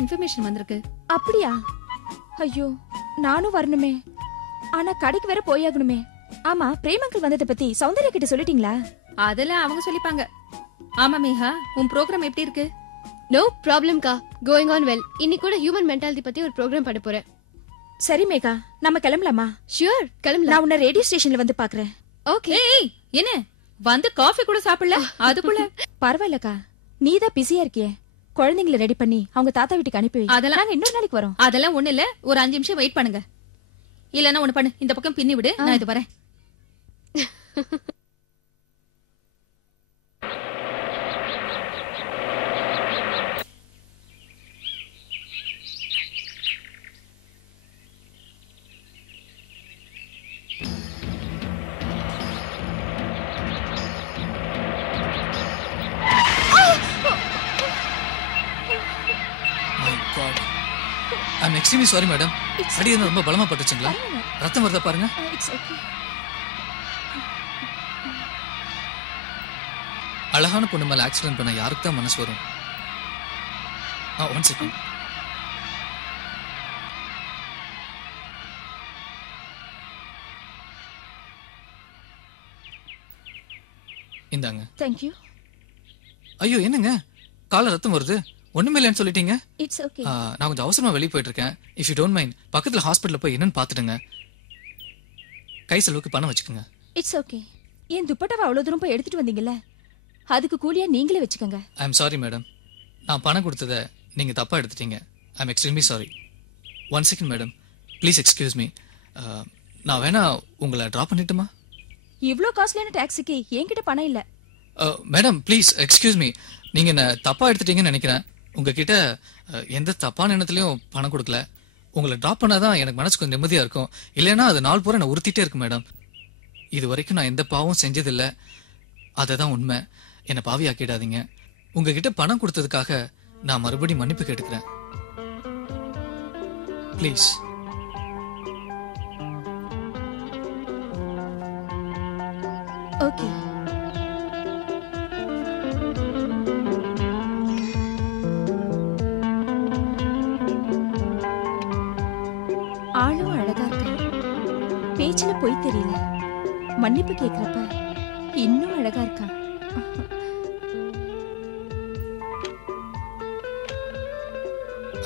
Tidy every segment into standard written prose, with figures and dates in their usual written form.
Information வந்திருக்கு. அப்படியா? ஐயோ, நானும் வரணுமே. ஆனா கடைக்கு வேற போயாகணுமே. ஆமா, பிரேமங்கள் வந்ததை பத்தி சௌந்தர்யா கிட்ட சொல்லிட்டீங்களா? அதெல்லாம் அவங்க சொல்லிப்பாங்க. ஆமா மேகா, உன் ப்ரோக்ராம் எப்படி இருக்கு? நோ ப்ராப்ளம் கா, கோயிங் ஆன் வெல். இன்னைக்கு கூட ஹியூமன் மென்டாலிட்டி பத்தி ஒரு ப்ரோக்ராம் பண்ண போறேன். சரி மேகா, நம்ம கிளம்பலாமா? ஷூர், கிளம்பலாம். நான் உன்னை ரேடியோ ஸ்டேஷன்ல வந்து பாக்குறேன். ஓகே. ஏய், என்ன வந்து காஃபி கூட சாப்பிடல? அதுக்குள்ள பரவாயில்லக்கா, நீதான் பிஸியா இருக்கியே. குழந்தைங்களை ரெடி பண்ணி அவங்க தாத்தா வீட்டுக்கு அனுப்பி வை. அதெல்லாம் நாங்க இன்னொரு நாளைக்கு வரோம். அதெல்லாம் ஒண்ணு இல்ல, ஒரு 5 நிமிஷம் வெயிட் பண்ணுங்க. இல்லன்னா ஒண்ணு பண்ணு, இந்த பக்கம் பின்னி விடு, நான் இது வரேன். I'm extremely sorry madam. அடி என்ன ரொம்ப பலமா பட்டுச்சுங்களா? ரத்தம் வருதா பாருங்க. அழகான பொண்ணு மேல ஆக்சிடென்ட் பண்ண யாருக்கு தான் மனசு வரும்? One second. இந்தாங்க. Thank you. ஐயோ என்னங்க கால ரத்தம் வருது? ஒண்ணுமே இல்லைன்னு சொல்லிட்டீங்க. It's okay. நான் கொஞ்சம் அவசரமா வெளியே போயிட்டு இருக்கேன். இஃப் யூ டோன்ட் மைண்ட் பக்கத்துல ஹாஸ்பிட்டல்ல போய் என்னன்னு பாத்துடுங்க. கை செலவுக்கு பணம் வச்சுக்கோங்க. It's okay. ஏன் துப்பட்டாவை அவ்வளவு தூரம் போய் எடுத்துட்டு வந்தீங்கல்ல, அதுக்கு கூலியா நீங்களே வச்சுக்கோங்க. I am sorry madam. நான் பணம் கொடுத்ததை நீங்க தப்பா எடுத்துட்டீங்க. I am extremely sorry. One second madam, please excuse me. நான் வேணா உங்களை ட்ராப் பண்ணிட்டுமா? இவ்ளோ காஸ்ட்லியான டாக்ஸிக்கு என்கிட்ட பணம் இல்ல. Madam please excuse me. நீங்க என்ன தப்பா எடுத்துட்டீங்கன்னு நினைக்கிறேன். உங்ககிட்ட எந்த தப்பான எண்ணத்துலயும் பணம் கொடுக்கல. உங்களை டிராப் பண்ணாதான் எனக்கு மனசு கொஞ்சம் நிம்மதியா இருக்கும். இல்லைன்னா அது நாள் பூரா நான் உறுத்திட்டே இருக்கு மேடம். இது வரைக்கும் நான் எந்த பாவம் செஞ்சதில்லை. அததான் உண்மை. என்னை பாவியாக்கிடாதீங்க. உங்ககிட்ட பணம் கொடுத்ததுக்காக நான் மறுபடியும் மன்னிப்பு கேட்டுக்கிறேன். ப்ளீஸ். ஓகே. ஆளும் அழகா இருக்கா, பேச்சுல போய் தெரியல. மன்னிப்பு கேக்குறப்ப இன்னும் அழகா இருக்கா.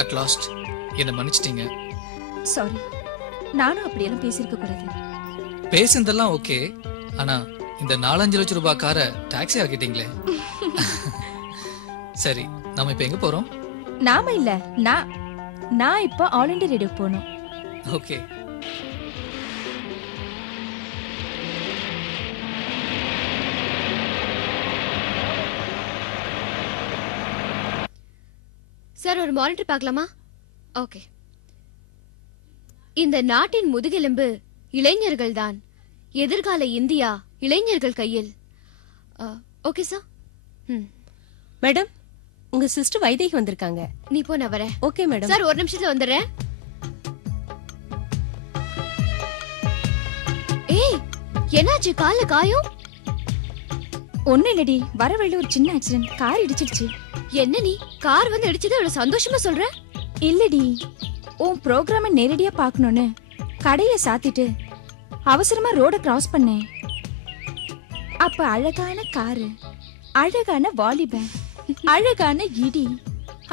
அட் லாஸ்ட் என்ன மன்னிச்சிட்டீங்க. சாரி, நானும் அப்படியெல்லாம் பேசியிருக்க கூடாது. பேசுனதெல்லாம் ஓகே, ஆனா இந்த 4-5 லட்சம் ரூபாய் கார டாக்ஸி ஆக்கிட்டீங்களே. சரி, நாம இப்ப எங்க போறோம்? நாம இல்ல, நான் இப்ப ஆல் இண்டியா ரேடியோ போகணும். ஓகே. சார், ஒரு மானிட்டர் பார்க்கலாமா? ஓகே. இந்த நாட்டின் முதுகெலும்பு இளைஞர்கள் தான். எதிர்கால இந்தியா இளைஞர்கள் கையில். Okay sir. மேடம், உங்க சிஸ்டர் வைதேகி வந்திருக்காங்க. நீ போ, நான் வரேன். Okay madam. சார், ஒரு நிமிஷத்துல வந்துடுறேன். ஏய், என்னாச்சு? கால்ல காயம்? ஒண்ணு இல்லடி, வர வழியில ஒரு சின்ன ஆக்சிடென்ட், கார் இடிச்சிடுச்சு. என்ன நீ கார் வந்து இடிச்சது அவ்வளவு சந்தோஷமா சொல்ற? இல்லடி, உன் ப்ரோக்ராம நேரடியா பாக்கணும்னு கடையை சாத்திட்டு அவசரமா ரோட கிராஸ் பண்ணேன். அப்ப அழகான காரு, அழகான வாலிபன், அழகான இடி,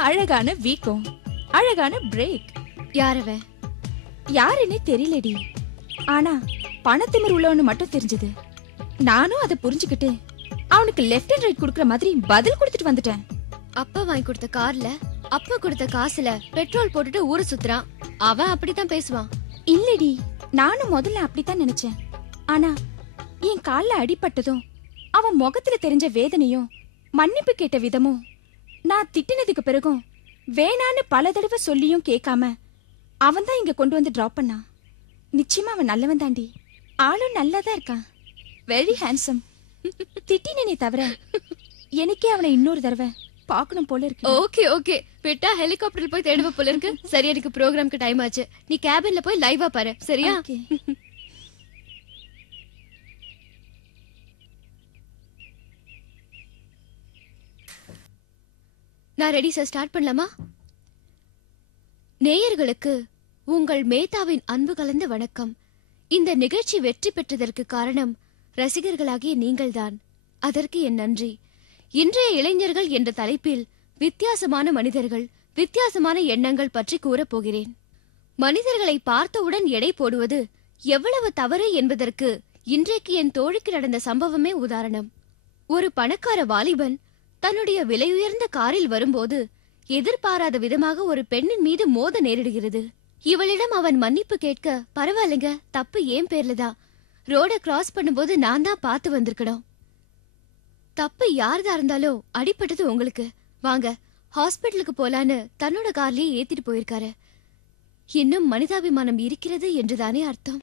அழகான வீக்கம், அழகான பிரேக். யாரவன்? யாருன்னே தெரியலடி. ஆனா பணத்திமிர் உள்ளவனு மட்டும் தெரிஞ்சது. நானும் அதை புரிஞ்சுக்கிட்டு அவனுக்கு லெஃப்ட் அண்ட் ரைட் குடுக்கற மாதிரி பதில் கொடுத்துட்டு வந்துட்டேன். அப்பா வாங்கி கொடுத்த கார்ல அப்பா கொடுத்த காசுல பெட்ரோல் போட்டுட்டு ஊரை சுத்துறான். அவன் அப்படித்தான் பேசுவான். இல்லடி, நானும் முதல்ல அப்படித்தான் நினைச்சேன். ஆனா என் கால்ல அடிபட்டதும் அவன் முகத்துல தெரிஞ்ச வேதனையும் மன்னிப்பு கேட்ட விதமும், நான் திட்டினதுக்கு பிறகும் வேணான்னு பல தடவை சொல்லியும் கேட்காம அவன் தான் இங்க கொண்டு வந்து டிராப் பண்ணான். நிச்சயமா அவன் நல்லவன் தாண்டி. ஆளும் நல்லாதான் இருக்கான். Very handsome. திட்டினே தவிர எனக்கே அவனை இன்னொரு தடவை பாக்கணும் போல இருக்கு. ஓகே ஓகே, பெட்டா ஹெலிகாப்டர்ல போய் தேடுவ போல இருக்கு. சரி, எனக்கு ப்ரோக்ராம்க்கு டைம் ஆச்சு. நீ கேபின்ல போய் லைவா பாரு, சரியா? நான் ரெடி சார், ஸ்டார்ட் பண்ணலாமா? நேயர்களுக்கு உங்கள் மேதாவின் அன்பு கலந்த வணக்கம். இந்த நிகழ்ச்சி வெற்றி பெற்றதற்கு காரணம் ரசிகர்களாகிய நீங்கள்தான். அதற்கு என் நன்றி. இன்றைய இளைஞர்கள் என்ற தலைப்பில் வித்தியாசமான மனிதர்கள், வித்தியாசமான எண்ணங்கள் பற்றி கூறப்போகிறேன். மனிதர்களை பார்த்தவுடன் எடை போடுவது எவ்வளவு தவறு என்பதற்கு இன்றைக்கு என் தோழிக்கு நடந்த சம்பவமே உதாரணம். ஒரு பணக்கார வாலிபன் தன்னுடைய விலையுயர்ந்த காரில் வரும்போது எதிர்பாராத விதமாக ஒரு பெண்ணின் மீது மோத நேரிடுகிறது. இவளிடம் அவன் மன்னிப்பு கேட்க, பரவாயில்லைங்க, தப்பு ஏன் பேர்லதான், ரோட கிராஸ் பண்ணும்போது நான் தான் பார்த்து வந்திருக்கணும். தப்பு யார்தா இருந்தாலும் அடிபட்டது உங்களுக்கு, வாங்க ஹாஸ்பிட்டலுக்கு போலான்னு தன்னோட கார்லயே ஏத்திட்டு போயிருக்காரு. இன்னும் மனிதாபிமானம் இருக்கிறது என்றுதானே அர்த்தம்.